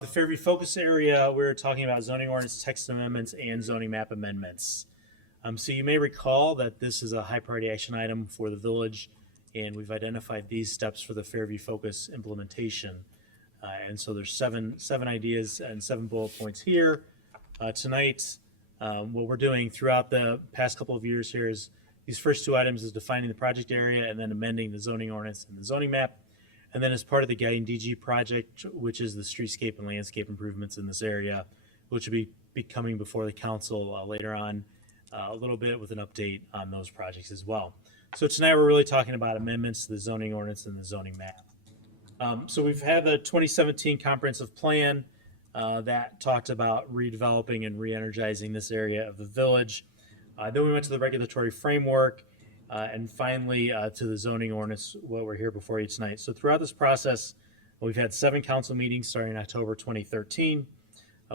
The Fairview focus area, we're talking about zoning ordinance text amendments and zoning map amendments. So you may recall that this is a high priority action item for the village, and we've identified these steps for the Fairview focus implementation. And so there's seven ideas and 7 bullet points here. Tonight, what we're doing throughout the past couple of years here is these first 2 items is defining the project area and then amending the zoning ordinance and the zoning map. And then as part of the Guiding DG project, which is the streetscape and landscape improvements in this area, which will be coming before the council later on a little bit with an update on those projects as well. So tonight we're really talking about amendments to the zoning ordinance and the zoning map. So we've had the 2017 comprehensive plan that talked about redeveloping and re-energizing this area of the village. Then we went to the regulatory framework. And finally, to the zoning ordinance, what we're here before you tonight. So throughout this process, we've had 7 council meetings starting in October 2013.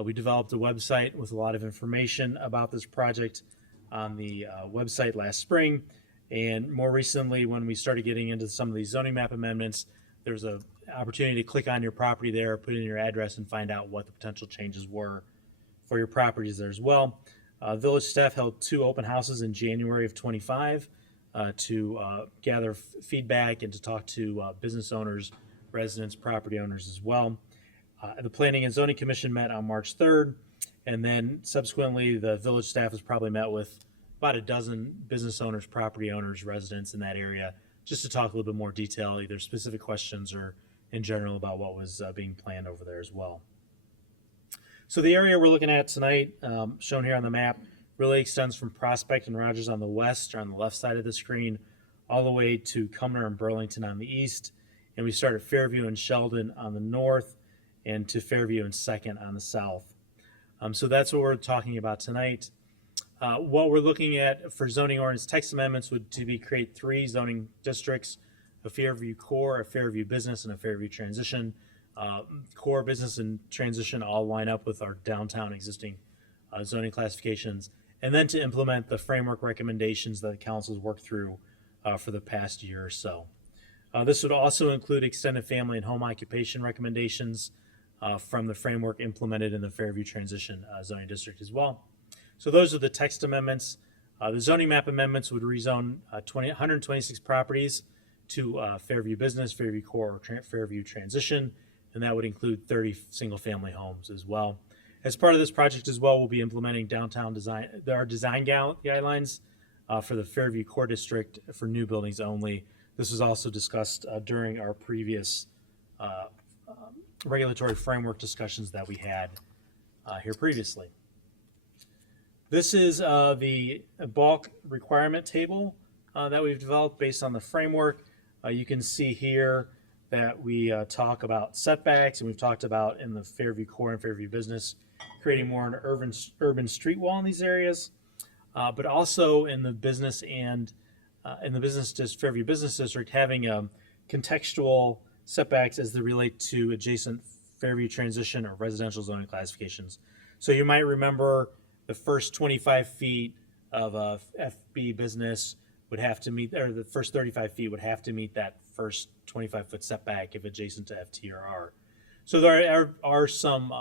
We developed a website with a lot of information about this project on the website last spring. And more recently, when we started getting into some of these zoning map amendments, there's an opportunity to click on your property there, put in your address, and find out what the potential changes were for your properties there as well. Village staff held 2 open houses in January of 25. To gather feedback and to talk to business owners, residents, property owners as well. The Planning and Zoning Commission met on March 3rd, and then subsequently the village staff has probably met with about a dozen business owners, property owners, residents in that area, just to talk a little bit more detail, either specific questions or in general about what was being planned over there as well. So the area we're looking at tonight, shown here on the map, really extends from Prospect and Rogers on the west, or on the left side of the screen, all the way to Cumner and Burlington on the east. And we start at Fairview and Sheldon on the north, and to Fairview and Second on the south. So that's what we're talking about tonight. What we're looking at for zoning ordinance text amendments would be create 3 zoning districts: a Fairview core, a Fairview business, and a Fairview transition. Core, business, and transition all line up with our downtown existing zoning classifications, and then to implement the framework recommendations that the council's worked through for the past year or so. This would also include extended family and home occupation recommendations from the framework implemented in the Fairview Transition zoning district as well. So those are the text amendments. The zoning map amendments would rezone 126 properties to Fairview Business, Fairview Core, or Fairview Transition, and that would include 30 single-family homes as well. As part of this project as well, we'll be implementing downtown design. There are design guidelines for the Fairview Core District for new buildings only. This was also discussed during our previous regulatory framework discussions that we had here previously. This is the bulk requirement table that we've developed based on the framework. You can see here that we talk about setbacks, and we've talked about in the Fairview Core and Fairview Business creating more an urban street wall in these areas, but also in the business and in the Fairview Business District, having contextual setbacks as they relate to adjacent Fairview Transition or residential zoning classifications. So you might remember the first 25 feet of a FB business would have to meet, or the first 35 feet would have to meet that first 25-foot setback if adjacent to FT or R. So there are some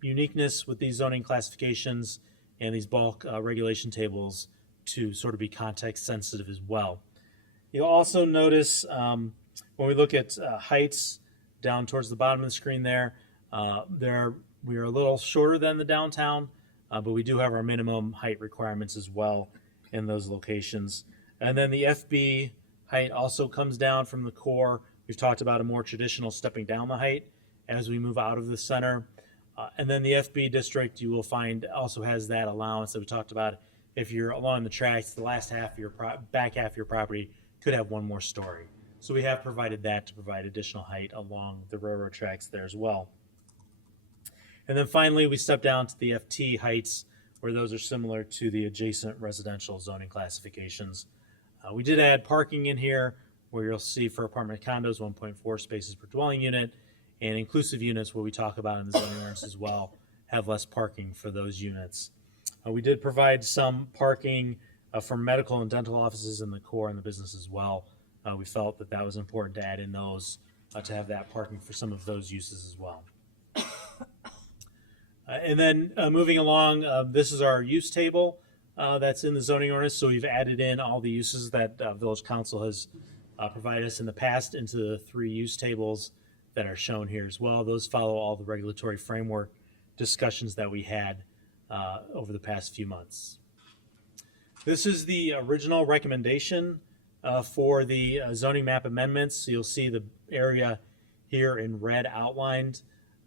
uniqueness with these zoning classifications and these bulk regulation tables to sort of be context sensitive as well. You'll also notice when we look at heights down towards the bottom of the screen there, we are a little shorter than the downtown, but we do have our minimum height requirements as well in those locations. And then the FB height also comes down from the core. We've talked about a more traditional stepping down the height as we move out of the center. And then the FB district, you will find, also has that allowance that we talked about. If you're along the tracks, the last half of your back half of your property could have 1 more story. So we have provided that to provide additional height along the railroad tracks there as well. And then finally, we step down to the FT heights, where those are similar to the adjacent residential zoning classifications. We did add parking in here, where you'll see for apartment condos 1.4 spaces per dwelling unit, and inclusive units, what we talk about in the zoning ordinance as well, have less parking for those units. We did provide some parking for medical and dental offices in the core and the business as well. We felt that that was important to add in those to have that parking for some of those uses as well. And then moving along, this is our use table that's in the zoning ordinance. So we've added in all the uses that Village Council has provided us in the past into the 3 use tables that are shown here as well. Those follow all the regulatory framework discussions that we had over the past few months. This is the original recommendation for the zoning map amendments. So you'll see the area here in red outlined.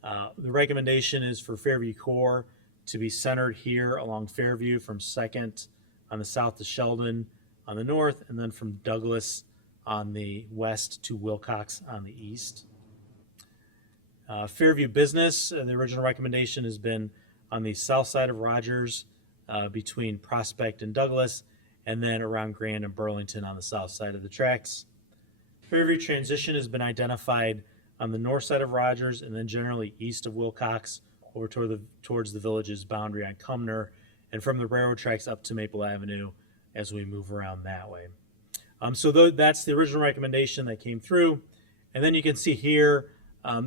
The recommendation is for Fairview Core to be centered here along Fairview from 2nd on the south to Sheldon on the north, and then from Douglas on the west to Wilcox on the east. Fairview Business, the original recommendation has been on the south side of Rogers between Prospect and Douglas, and then around Grand and Burlington on the south side of the tracks. Fairview Transition has been identified on the north side of Rogers and then generally east of Wilcox over towards the village's boundary on Cumner, and from the railroad tracks up to Maple Avenue as we move around that way. So that's the original recommendation that came through. And then you can see here,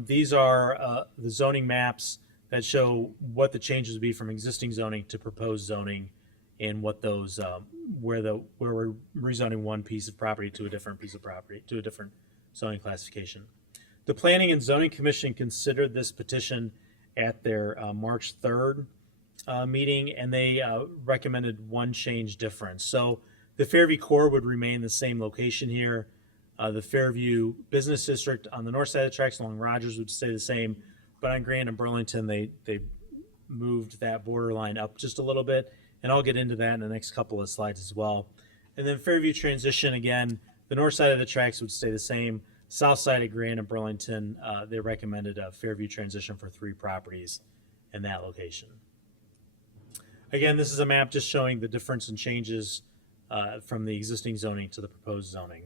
these are the zoning maps that show what the changes would be from existing zoning to proposed zoning, and what those where we're rezoning one piece of property to a different piece of property to a different zoning classification. The Planning and Zoning Commission considered this petition at their March 3rd meeting, and they recommended one change difference. So the Fairview Core would remain the same location here. The Fairview Business District on the north side of the tracks along Rogers would stay the same, but on Grand and Burlington, they moved that borderline up just a little bit, and I'll get into that in the next couple of slides as well. And then Fairview Transition, again, the north side of the tracks would stay the same. South side of Grand and Burlington, they recommended a Fairview Transition for 3 properties in that location. Again, this is a map just showing the difference in changes from the existing zoning to the proposed zoning.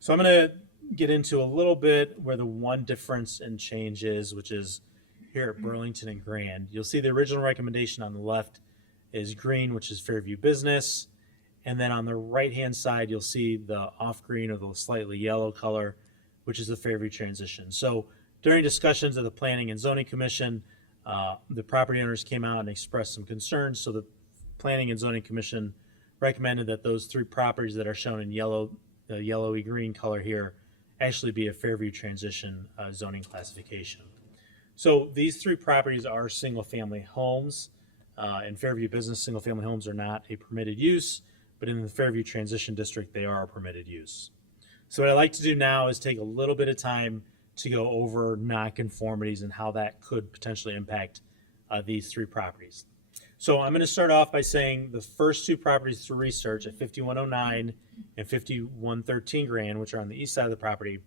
So I'm going to get into a little bit where the one difference in change is, which is here at Burlington and Grand. You'll see the original recommendation on the left is green, which is Fairview Business. And then on the right-hand side, you'll see the off-green or the slightly yellow color, which is the Fairview Transition. So during discussions of the Planning and Zoning Commission, the property owners came out and expressed some concerns. So the Planning and Zoning Commission recommended that those 3 properties that are shown in yellow, the yellowy green color here, actually be a Fairview Transition zoning classification. So these 3 properties are single-family homes. In Fairview Business, single-family homes are not a permitted use, but in the Fairview Transition District, they are a permitted use. So what I'd like to do now is take a little bit of time to go over nonconformities and how that could potentially impact these 3 properties. So I'm going to start off by saying the first 2 properties to research at 5109 and 5113 Grand, which are on the east side of the property,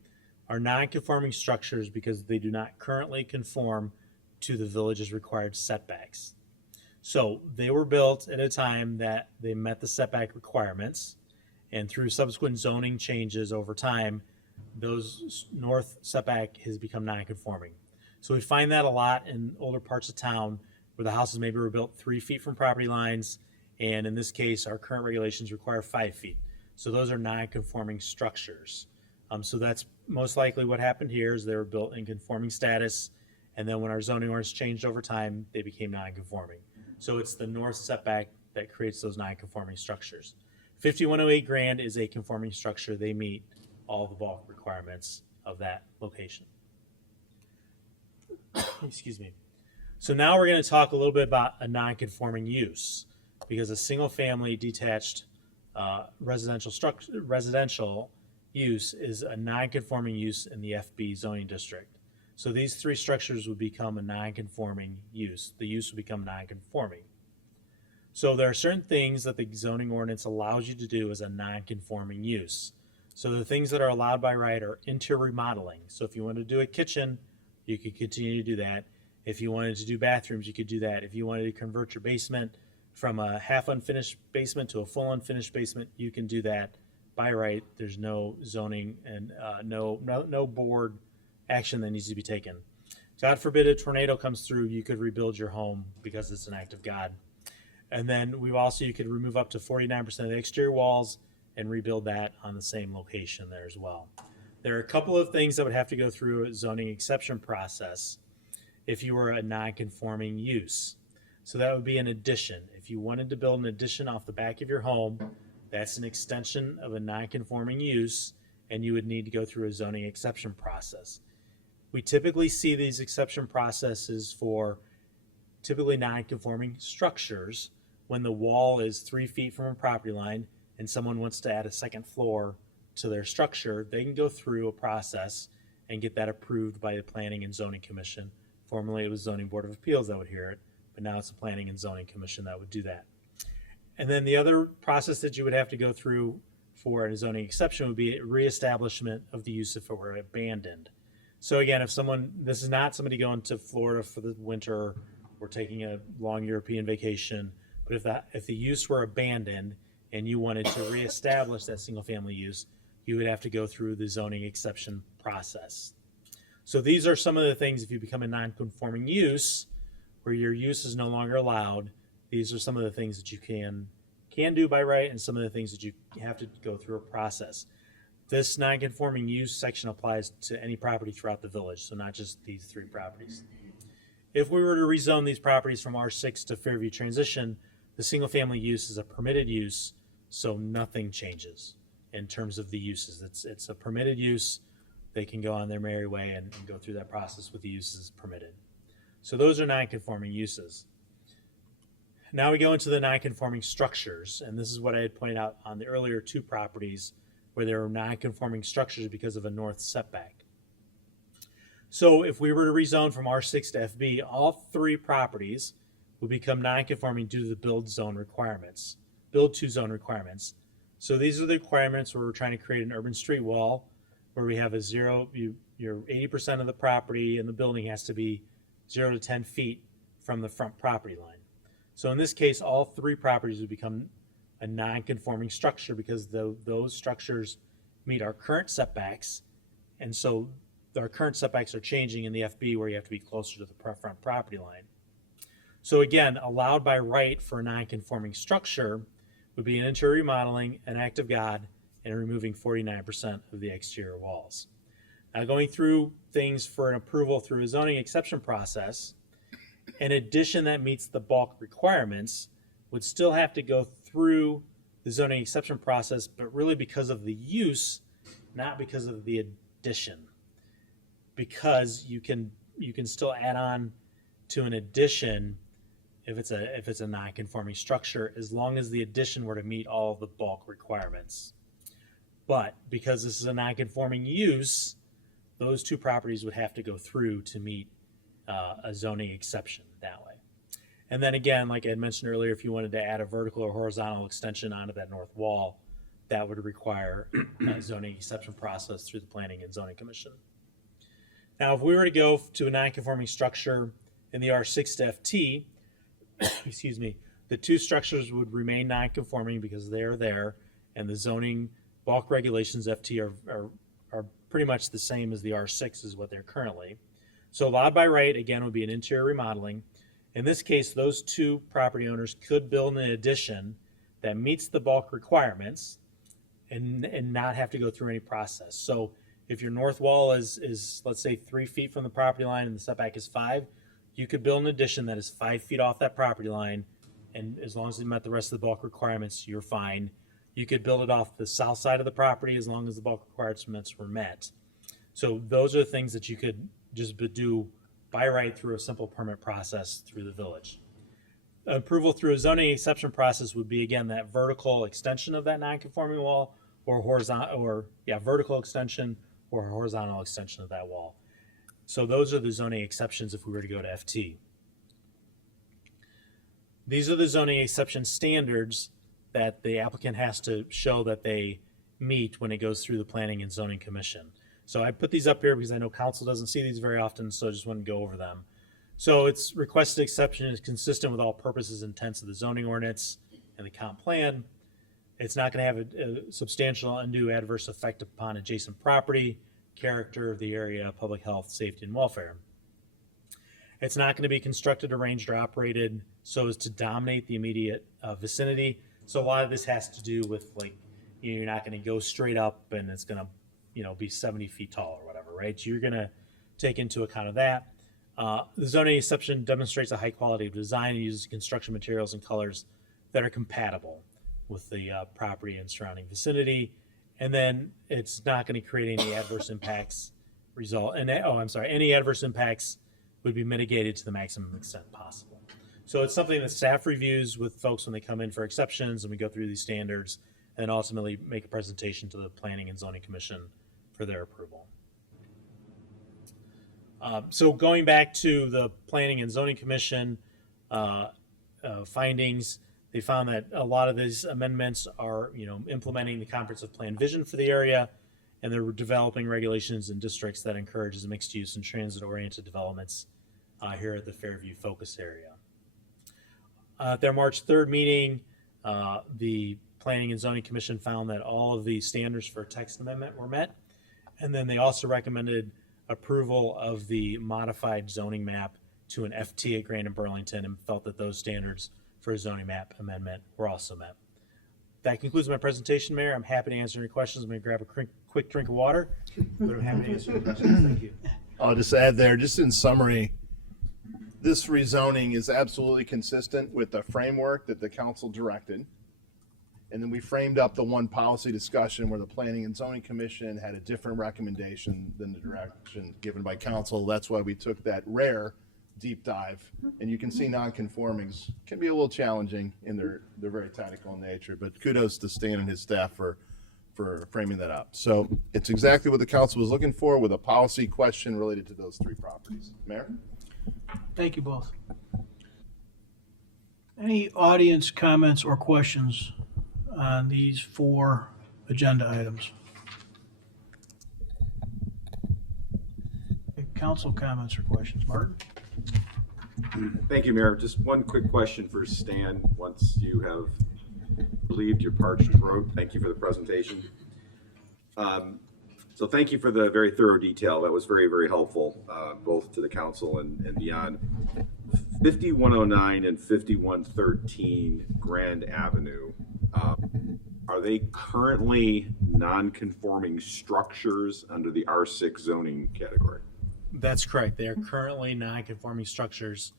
are non-conforming structures because they do not currently conform to the village's required setbacks. So they were built at a time that they met the setback requirements, and through subsequent zoning changes over time, those north setback has become non-conforming. So we find that a lot in older parts of town where the houses maybe were built 3 feet from property lines, and in this case, our current regulations require 5 feet. So those are non-conforming structures. So that's most likely what happened here is they were built in conforming status, and then when our zoning ordinance changed over time, they became non-conforming. So it's the north setback that creates those non-conforming structures. 5108 Grand is a conforming structure. They meet all the bulk requirements of that location. Excuse me. So now we're going to talk a little bit about a non-conforming use, because a single-family detached residential use is a non-conforming use in the FB zoning district. So these 3 structures would become a non-conforming use. The use would become non-conforming. So there are certain things that the zoning ordinance allows you to do as a non-conforming use. So the things that are allowed by right are interior remodeling. So if you want to do a kitchen, you could continue to do that. If you wanted to do bathrooms, you could do that. If you wanted to convert your basement from a half unfinished basement to a full unfinished basement, you can do that by right. There's no zoning and no board action that needs to be taken. God forbid a tornado comes through, you could rebuild your home because it's an act of God. And then you could remove up to 49% of the exterior walls and rebuild that on the same location there as well. There are a couple of things that would have to go through a zoning exception process if you were a non-conforming use. So that would be an addition. If you wanted to build an addition off the back of your home, that's an extension of a non-conforming use, and you would need to go through a zoning exception process. We typically see these exception processes for typically non-conforming structures when the wall is 3 feet from a property line and someone wants to add a second floor to their structure. They can go through a process and get that approved by the Planning and Zoning Commission. Formerly it was Zoning Board of Appeals that would hear it, but now it's the Planning and Zoning Commission that would do that. And then the other process that you would have to go through for a zoning exception would be reestablishment of the use if it were abandoned. So again, if this is not somebody going to Florida for the winter or taking a long European vacation, but if the use were abandoned and you wanted to reestablish that single family use, you would have to go through the zoning exception process. So these are some of the things if you become a non-conforming use where your use is no longer allowed. These are some of the things that you can do by right and some of the things that you have to go through a process. This non-conforming use section applies to any property throughout the village, so not just these 3 properties. If we were to rezone these properties from R6 to Fairview transition, the single family use is a permitted use, so nothing changes in terms of the uses. It's a permitted use. They can go on their merry way and go through that process with the uses permitted. So those are non-conforming uses. Now we go into the non-conforming structures, and this is what I had pointed out on the earlier 2 properties where there were non-conforming structures because of a north setback. So if we were to rezone from R6 to FB, all 3 properties would become non-conforming due to the build to zone requirements. So these are the requirements where we're trying to create an urban street wall where we have your 80% of the property and the building has to be 0 to 10 feet from the front property line. So in this case, all 3 properties would become a non-conforming structure because those structures meet our current setbacks, and so our current setbacks are changing in the FB where you have to be closer to the front property line. So again, allowed by right for a non-conforming structure would be an interior remodeling, an act of God, and removing 49% of the exterior walls. Now going through things for an approval through a zoning exception process, an addition that meets the bulk requirements would still have to go through the zoning exception process, but really because of the use, not because of the addition. Because you can still add on to an addition if it's a non-conforming structure, as long as the addition were to meet all of the bulk requirements. But because this is a non-conforming use, those 2 properties would have to go through to meet a zoning exception that way. And then again, like I had mentioned earlier, if you wanted to add a vertical or horizontal extension onto that north wall, that would require a zoning exception process through the Planning and Zoning Commission. Now, if we were to go to a non-conforming structure in the R6 to FT, excuse me, the 2 structures would remain non-conforming because they are there, and the zoning bulk regulations FT are pretty much the same as the R6 is what they're currently. So allowed by right, again, would be an interior remodeling. In this case, those 2 property owners could build an addition that meets the bulk requirements and not have to go through any process. So if your north wall is let's say 3 feet from the property line and the setback is 5, you could build an addition that is 5 feet off that property line, and as long as it met the rest of the bulk requirements, you're fine. You could build it off the south side of the property as long as the bulk requirements were met. So those are the things that you could just do by right through a simple permit process through the village. Approval through a zoning exception process would be, again, that vertical extension of that non-conforming wall, or vertical extension or horizontal extension of that wall. So those are the zoning exceptions if we were to go to FT. These are the zoning exception standards that the applicant has to show that they meet when it goes through the Planning and Zoning Commission. So I put these up here because I know council doesn't see these very often, so I just want to go over them. So its requested exception is consistent with all purposes and intents of the zoning ordinance and the comp plan. It's not going to have a substantial undue adverse effect upon adjacent property, character of the area, public health, safety, and welfare. It's not going to be constructed, arranged, or operated so as to dominate the immediate vicinity. So a lot of this has to do with, like, you're not going to go straight up and it's going to, be 70 feet tall or whatever, right? So you're going to take into account of that. The zoning exception demonstrates a high quality of design and uses construction materials and colors that are compatible with the property and surrounding vicinity. And then it's not going to create any adverse impacts any adverse impacts would be mitigated to the maximum extent possible. So it's something that staff reviews with folks when they come in for exceptions, and we go through these standards and ultimately make a presentation to the Planning and Zoning Commission for their approval. So going back to the Planning and Zoning Commission findings, they found that a lot of these amendments are, implementing the comprehensive plan vision for the area, and they're developing regulations in districts that encourages mixed use and transit-oriented developments here at the Fairview focus area. At their March 3rd meeting, the Planning and Zoning Commission found that all of the standards for text amendment were met, and then they also recommended approval of the modified zoning map to an FT at Grand and Burlington, and felt that those standards for a zoning map amendment were also met. That concludes my presentation, Mayor. I'm happy to answer any questions. I'm going to grab a quick drink of water, but I'm happy to answer any questions. Thank you. I'll just add there, just in summary, this rezoning is absolutely consistent with the framework that the council directed. And then we framed up the one policy discussion where the Planning and Zoning Commission had a different recommendation than the direction given by council. That's why we took that rare deep dive. And you can see non-conformings can be a little challenging in their very technical nature, but kudos to Stan and his staff for framing that up. So it's exactly what the council was looking for with a policy question related to those three properties. Mayor? Thank you both. Any audience comments or questions on these 4 agenda items? Council comments or questions? Martin? Thank you, Mayor. Just one quick question for Stan. Once you have relieved your parched throat, thank you for the presentation. So thank you for the very thorough detail. That was very, very helpful, both to the council and beyond. 5109 and 5113 Grand Avenue, are they currently non-conforming structures under the R6 zoning category? That's correct. They are currently non-conforming structures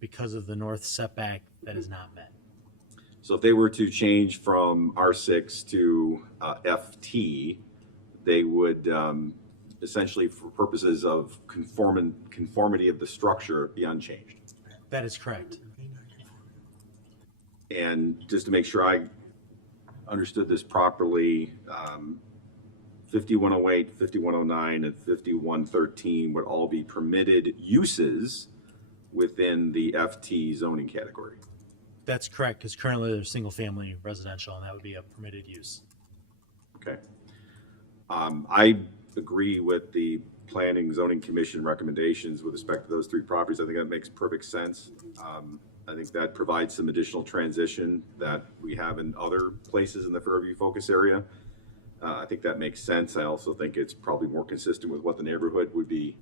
because of the north setback that is not met. So if they were to change from R6 to FT, they would essentially, for purposes of conformity of the structure, be unchanged. That is correct. And just to make sure I understood this properly, 5108, 5109, and 5113 would all be permitted uses within the FT zoning category. That's correct, because currently they're single-family residential, and that would be a permitted use. Okay. I agree with the Planning Zoning Commission recommendations with respect to those 3 properties. I think that makes perfect sense. I think that provides some additional transition that we have in other places in the Fairview focus area. I think that makes sense. I also think it's probably more consistent with what the neighborhood would be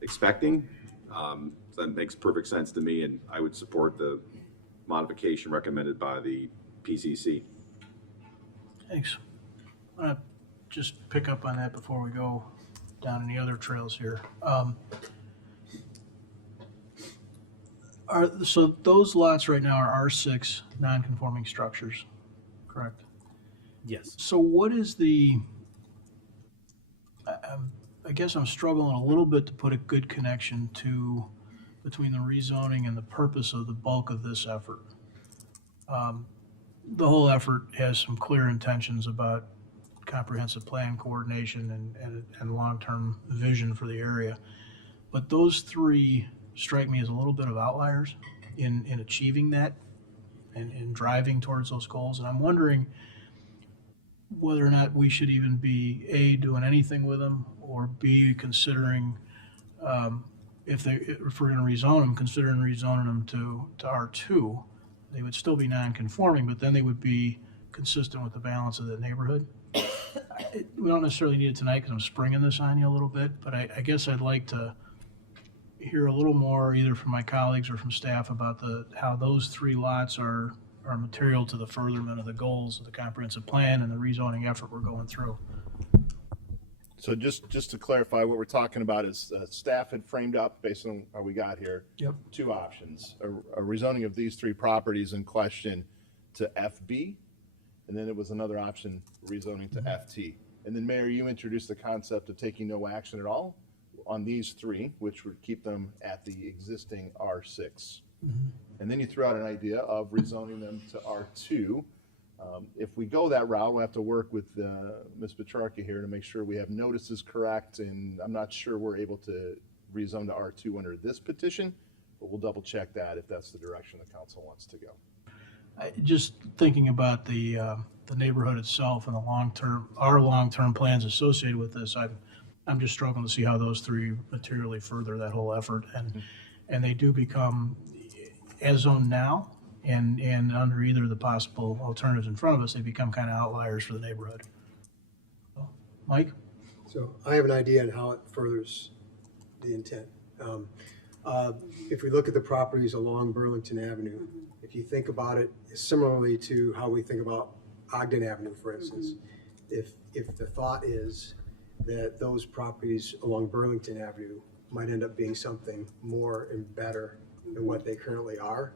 expecting. So that makes perfect sense to me, and I would support the modification recommended by the PCC. Thanks. I want to just pick up on that before we go down any other trails here. So those lots right now are R6 non-conforming structures, correct? Yes. So what is I guess I'm struggling a little bit to put a good connection between the rezoning and the purpose of the bulk of this effort. The whole effort has some clear intentions about comprehensive plan coordination and long-term vision for the area. But those 3 strike me as a little bit of outliers in achieving that and in driving towards those goals. And I'm wondering whether or not we should even be A, doing anything with them, or B, considering if we're going to rezone them, considering rezoning them to R2. They would still be non-conforming, but then they would be consistent with the balance of the neighborhood. We don't necessarily need it tonight because I'm springing this on you a little bit, but I guess I'd like to hear a little more either from my colleagues or from staff about how those 3 lots are material to the furtherment of the goals of the comprehensive plan and the rezoning effort we're going through. So just to clarify, what we're talking about is staff had framed up, based on how we got here, Yep. two options. A rezoning of these three properties in question to FB, and then it was another option, rezoning to FT. And then Mayor, you introduced the concept of taking no action at all on these three, which would keep them at the existing R6. And then you threw out an idea of rezoning them to R2. If we go that route, we'll have to work with Ms. Petrarca here to make sure we have notices correct, and I'm not sure we're able to rezone to R2 under this petition, but we'll double check that if that's the direction the council wants to go. Just thinking about the neighborhood itself and our long-term plans associated with this, I'm just struggling to see how those three materially further that whole effort, and they do become, as zoned now, and under either of the possible alternatives in front of us, they become kind of outliers for the neighborhood. So, Mike? So I have an idea on how it furthers the intent. If we look at the properties along Burlington Avenue, if you think about it similarly to how we think about Ogden Avenue, for instance, if the thought is that those properties along Burlington Avenue might end up being something more and better than what they currently are,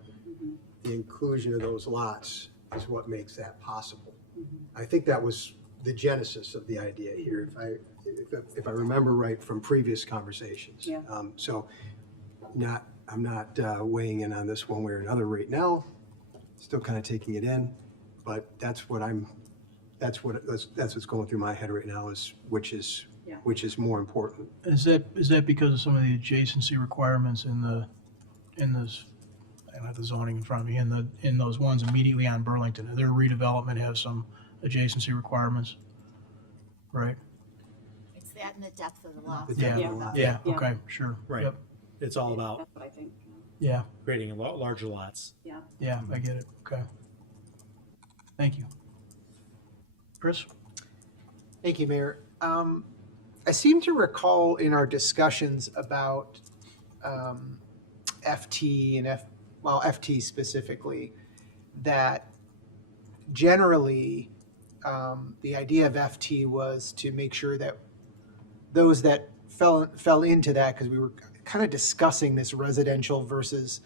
the inclusion of those lots is what makes that possible. I think that was the genesis of the idea here, if I remember right from previous conversations. Yeah. So I'm not weighing in on this one way or another right now, still kind of taking it in, but that's what's going through my head right now, is which is more important. Is that because of some of the adjacency requirements in this, I don't have the zoning in front of me, in those ones immediately on Burlington? Their redevelopment has some adjacency requirements, right? It's that and the depth of the lot. The depth Yeah, of the lot. yeah, Yeah. okay, sure. Right. Yep. It's all about That's what I think. Yeah, creating larger lots. Yeah. yeah, I get it, okay. Thank you. Chris? Thank you, Mayor. I seem to recall in our discussions about FT and FT specifically, that generally the idea of FT was to make sure that those that fell into that, because we were kind of discussing this residential versus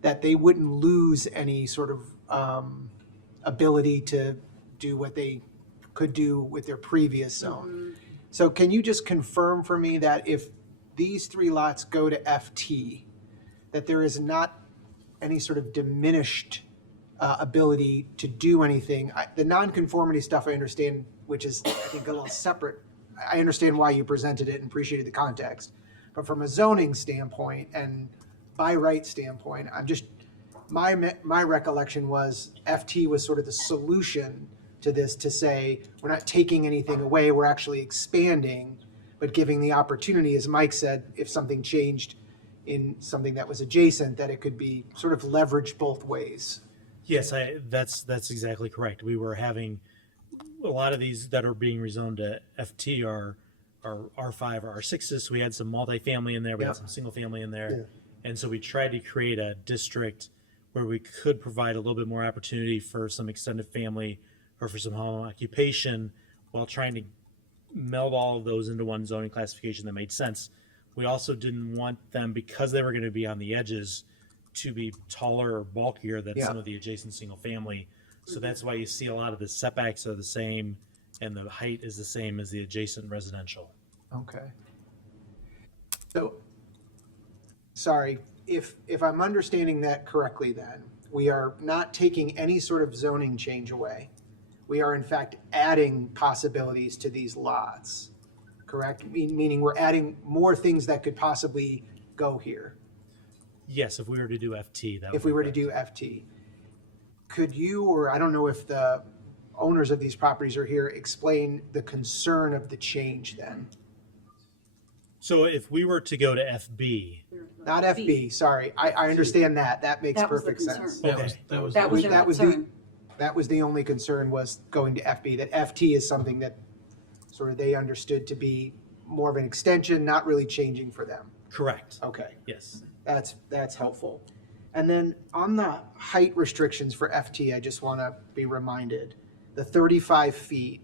that they wouldn't lose any sort of ability to do what they could do with their previous zone. So can you just confirm for me that if these three lots go to FT, that there is not any sort of diminished ability to do anything? The nonconformity stuff I understand, which is I think a little separate. I understand why you presented it and appreciated the context. But from a zoning standpoint and by right standpoint, I'm just, my recollection was FT was sort of the solution to this, to say, we're not taking anything away, we're actually expanding, but giving the opportunity, as Mike said, if something changed in something that was adjacent, that it could be sort of leveraged both ways. Yes, that's exactly correct. We were having a lot of these that are being rezoned to FT are R5 or R6s. So we had some multifamily in there, we had some single family in there. Yeah. And so we tried to create a district where we could provide a little bit more opportunity for some extended family or for some home occupation, while trying to meld all of those into one zoning classification that made sense. We also didn't want them, because they were going to be on the edges, to be taller or bulkier than some of the adjacent single family. So that's why you see a lot of the setbacks are the same and the height is the same as the adjacent residential. Okay. So, sorry, if I'm understanding that correctly, then we are not taking any sort of zoning change away. We are in fact adding possibilities to these lots, correct? Meaning we're adding more things that could possibly go here. Yes, if we were to do FT, that If would we were be to correct. do FT. Could you, or I don't know if the owners of these properties are here, explain the concern of the change then? So if we were to go to FB, Not FB, sorry. I understand that. That makes That was the perfect sense. concern. Okay. That was That was that their was concern. That was the only concern, was going to FB, that FT is something that sort of they understood to be more of an extension, not really changing for them. correct. Okay, Yes. that's helpful. And then on the height restrictions for FT, I just want to be reminded, the 35 feet,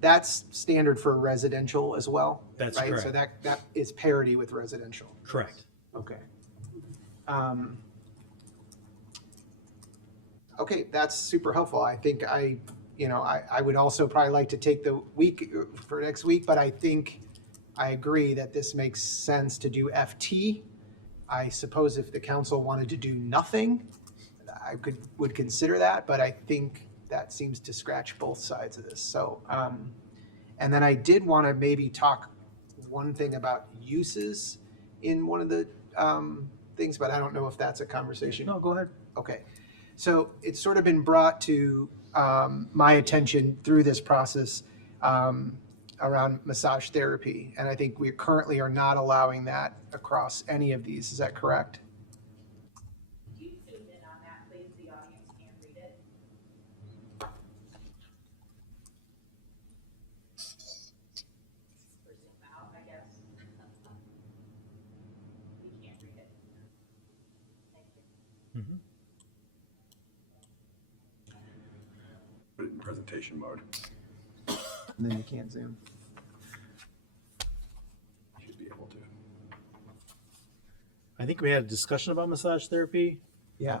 that's standard for residential as well? That's right? So correct. that is parity with residential. Correct. Okay. Okay, that's super helpful. I think I would also probably like to take the week for next week, but I think I agree that this makes sense to do FT. I suppose if the council wanted to do nothing, I would consider that, but I think that seems to scratch both sides of this. So, and then I did want to maybe talk one thing about uses in one of the things, but I don't know if that's a conversation. No, go ahead. Okay. So it's sort of been brought to my attention through this process around massage therapy. And I think we currently are not allowing that across any of these. Is that correct? Could you zoom in on that, please? The audience can't read it. Or zoom out, I guess. We can't read it. Thank you. Put it in presentation mode. And then you can't zoom. Should be able to. I think we had a discussion about massage therapy, Yeah.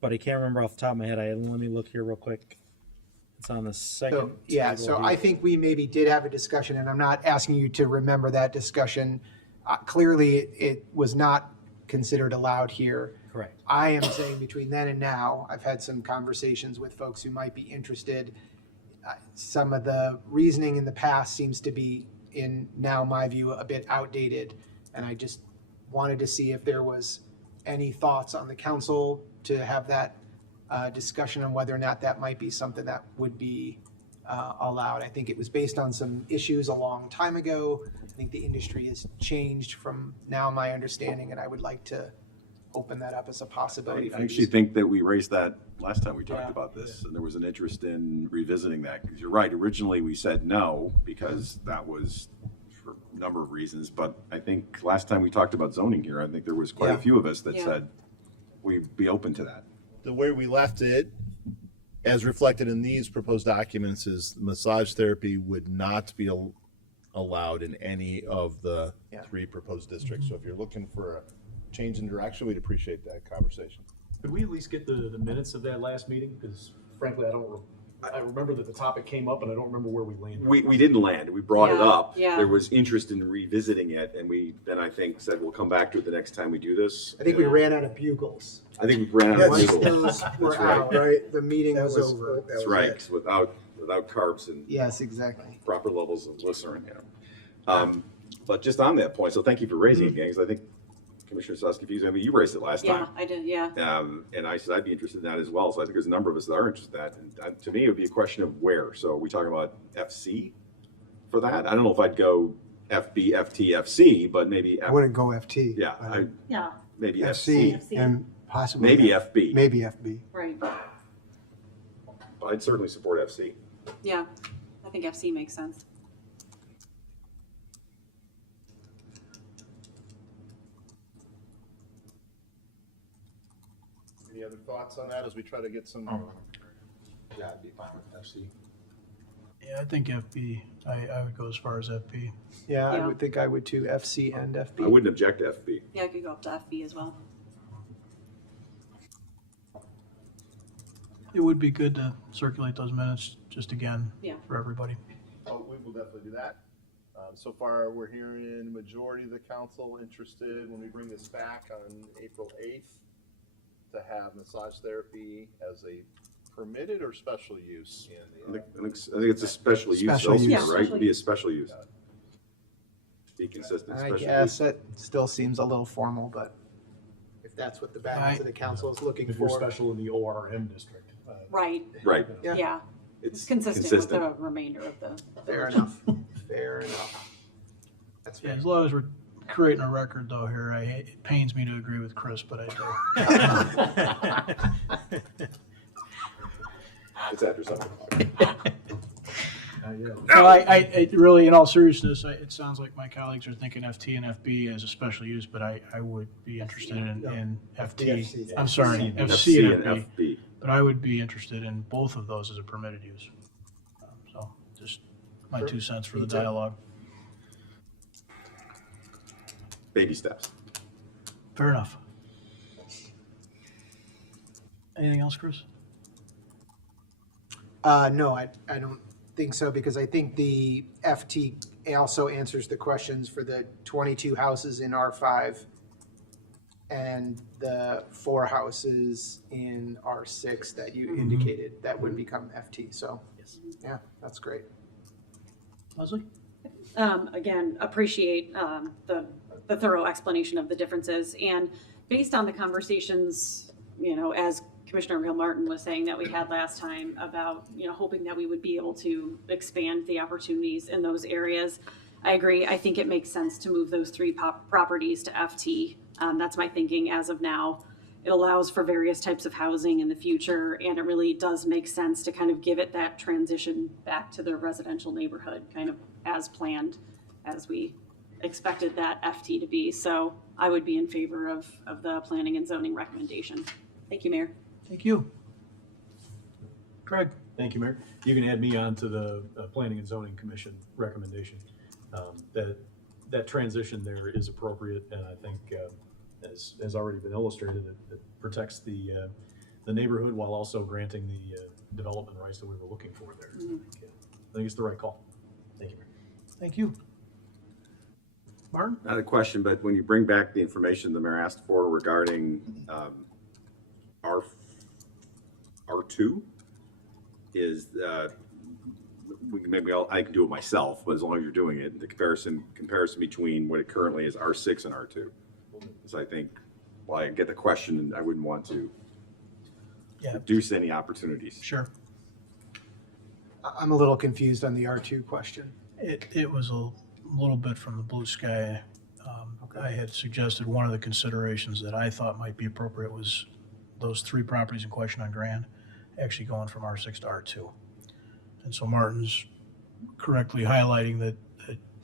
but I can't remember off the top of my head. Let me look here real quick. It's on the second. So, yeah, table so here. I think we maybe did have a discussion, and I'm not asking you to remember that discussion. Clearly, it was not considered allowed here. Correct. I am saying between then and now, I've had some conversations with folks who might be interested. Some of the reasoning in the past seems to be, in now my view, a bit outdated. And I just wanted to see if there was any thoughts on the council to have that discussion on whether or not that might be something that would be allowed. I think it was based on some issues a long time ago. I think the industry has changed from now my understanding, and I would like to open that up as a possibility. I actually think that we raised that last time we talked Yeah. about this, and there was an interest in revisiting that. Because you're right, originally we said no, because that was for a number of reasons. But I think last time we talked about zoning here, I think there was quite a Yeah. few of us that Yeah. said we'd be open to that. The way we left it, as reflected in these proposed documents, is massage therapy would not be allowed in any of the Yeah. 3 proposed districts. So if you're looking for a change in direction, we'd appreciate that conversation. Could we at least get the minutes of that last meeting? Because frankly, I remember that the topic came up and I don't remember where we landed. We didn't land. We brought it Yeah, up. yeah. There was interest in revisiting it, and we then I think said we'll come back to it the next time we do this. I think we ran out of bugles. I think we ran out of Once legal. those were That's right. out, Right. the meeting That was over. That's right. 'Cause without carbs and Yes, exactly. proper levels of glycerin, but just on that point, so thank you for raising it, gang, 'cause I think Commissioner Suskiffy, I mean, you raised it last Yeah, time. I did, yeah. And I said I'd be interested in that as well. So I think there's a number of us that are interested in that. And to me, it would be a question of where. So are we talking about FC for that? I don't know if I'd go FB, FT, FC, but maybe I wouldn't go FT. yeah, but Yeah, maybe FC FC, and possibly. maybe FB. Maybe FB. right. But I'd certainly support FC. Yeah, I think FC makes sense. Any other thoughts on that as we try to get some? Yeah, I'd be fine with FC. Yeah, I think FB, I would go as far as FB. Yeah, I Yeah. would think I would too, FC and I FB. wouldn't object to FB. Yeah, I could go up to FB as well. It would be good to circulate those minutes just again Yeah. for everybody. Oh, we will definitely do that. So far, we're hearing majority of the council interested when we bring this back on April 8th to have massage therapy as a permitted or special use in I think it's a special use Special elsewhere, use. right? Special Be a special use. Be consistent, I special guess use. that still seems a little formal, but if that's what the balance of the council is looking If you're for. special in the ORM district. Right, Right. Yeah. yeah. It's consistent with the remainder of the. Fair enough, fair enough. That's Yeah, fair. as long as we're creating a record though here, it pains me to agree with Chris, but I do. It's after something. No, I really, in all seriousness, it sounds like my colleagues are thinking FT and FB as a special use, but I would be interested in FT. FT. I'm sorry, FC FC and and FB, FB. but I would be interested in both of those as a permitted use. So, my 2 cents for the Me too. dialogue. Baby steps. Fair enough. Anything else, Chris? No, I don't think so, because I think the FT also answers the questions for the 22 houses in R5 and the 4 houses in R6 that you indicated that would become FT. So, Yes. yeah, that's great. Leslie? Again, appreciate the thorough explanation of the differences. And based on the conversations, as Commissioner Gilmartin was saying that we had last time about, hoping that we would be able to expand the opportunities in those areas, I agree. I think it makes sense to move those 3 properties to FT. That's my thinking as of now. It allows for various types of housing in the future, and it really does make sense to kind of give it that transition back to the residential neighborhood, kind of as planned, as we expected that FT to be. So I would be in favor of the planning and zoning recommendation. Thank you, Mayor. Thank you. Craig? Thank you, Mayor. You can add me on to the Planning and Zoning Commission recommendation. That transition there is appropriate, and I think, as has already been illustrated, it protects the neighborhood while also granting the development rights that we were looking for there. I think it's the right call. Thank you, Mayor. Thank you. Martin? Not a question, but when you bring back the information the mayor asked for regarding R2, is I can do it myself, but as long as you're doing it, the comparison between what it currently is R6 and R2. So I think, well, I get the question, and I wouldn't want to reduce any opportunities. Sure. I'm a little confused on the R2 question. It was a little bit from the blue sky. I had suggested one of the considerations that I thought might be appropriate was those 3 properties in question on Grand actually going from R6 to R2. And so Martin's correctly highlighting that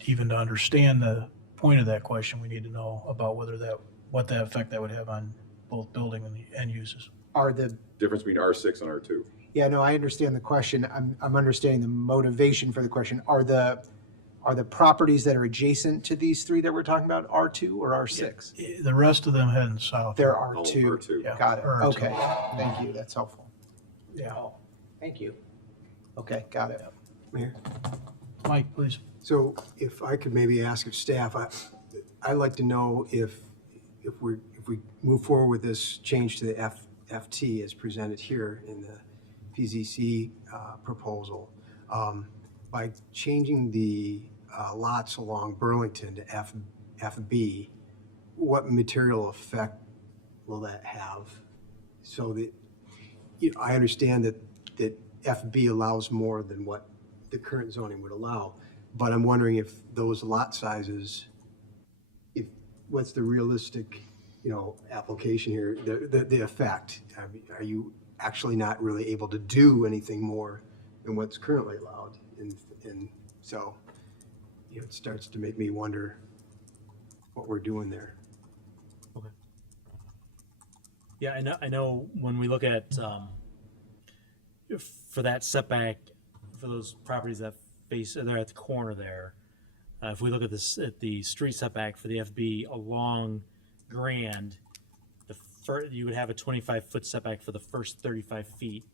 even to understand the point of that question, we need to know about what the effect that would have on both building and the end uses. Are the Difference between R6 and R2. Yeah, no, I understand the question. I'm understanding the motivation for the question. Are the properties that are adjacent to these 3 that we're talking about R2 or R6? The rest of them heading south. There Oh, are 2. R2. Yeah. Got it. Or R2. Okay. Thank you. That's helpful. Yeah. Thank you. Okay, got it. Mayor? Mike, please. So if I could maybe ask of staff, I'd like to know if we move forward with this change to the FT as presented here in the PZC proposal, by changing the lots along Burlington to FB, what material effect will that have? So that, I understand that FB allows more than what the current zoning would allow, but I'm wondering if those lot sizes, what's the realistic, application here, the effect? Are you actually not really able to do anything more than what's currently allowed? And so, it starts to make me wonder what we're doing there. Yeah, I know when we look at, for that setback, for those properties that face, they're at the corner there. If we look at this, at the street setback for the FB along Grand, you would have a 25-foot setback for the first 35 feet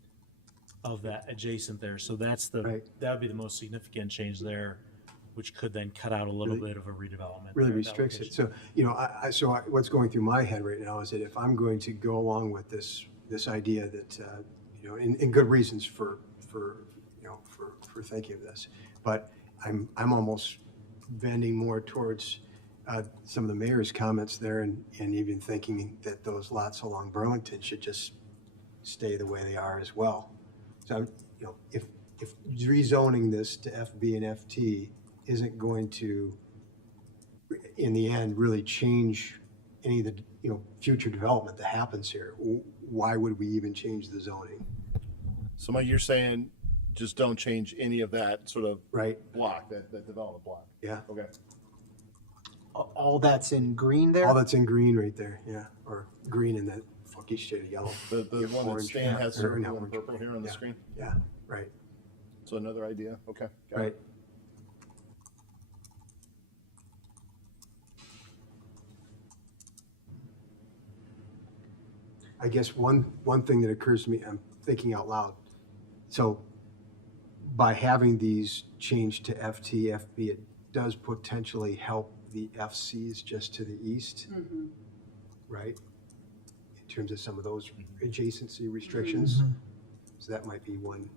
of that adjacent there. So that's Right. that would be the most significant change there, which could then cut out a little bit of a redevelopment. Really there at that restricts it. location. So, what's going through my head right now is that if I'm going to go along with this idea that, and good reasons for thinking of this, but I'm almost bending more towards some of the mayor's comments there, and even thinking that those lots along Burlington should just stay the way they are as well. So, if rezoning this to FB and FT isn't going to, in the end, really change any of the, future development that happens here, why would we even change the zoning? So Mike, you're saying just don't change any of that sort of Right? block, that development block? Yeah. Okay. All that's in green there? All that's in green right there, yeah, or green in that funky shade of yellow. The one that Orange, Stan has or circled not in orange. purple here on the Yeah. screen? Yeah, right, So another idea, okay. got it. right. I guess one thing that occurs to me, I'm thinking out loud. So by having these changed to FT, FB, it does potentially help the FCs just to the east, right? In terms of some of those adjacency restrictions. So that might be one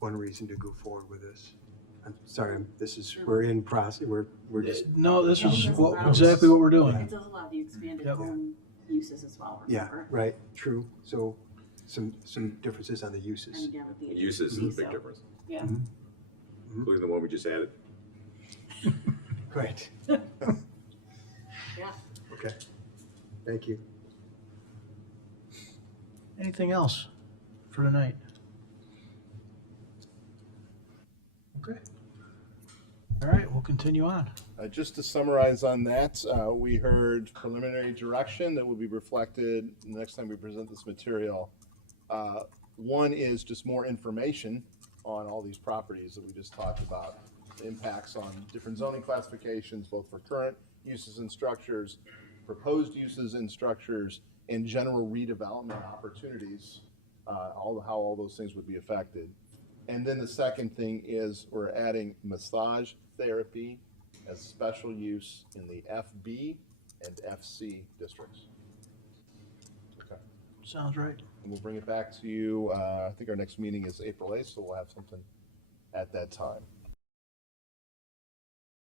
reason to go forward with this. I'm sorry, we're in process, we're just, No, this is exactly what we're doing. It does allow the expanded Yep. home uses as well, yeah, remember? right, true. So some differences on the And uses. again, with the Uses is a adjacency, big so, difference, Yeah. including the one we just added. Right, Yeah. okay. Thank you. Anything else for tonight? Okay. All right, we'll continue on. Just to summarize on that, we heard preliminary direction that will be reflected the next time we present this material. One is just more information on all these properties that we just talked about. Impacts on different zoning classifications, both for current uses and structures, proposed uses and structures, and general redevelopment opportunities, how all those things would be affected. And then the second thing is we're adding massage therapy as special use in the FB and FC districts. Okay, Sounds right. and we'll bring it back to you. I think our next meeting is April 8th, so we'll have something at that time.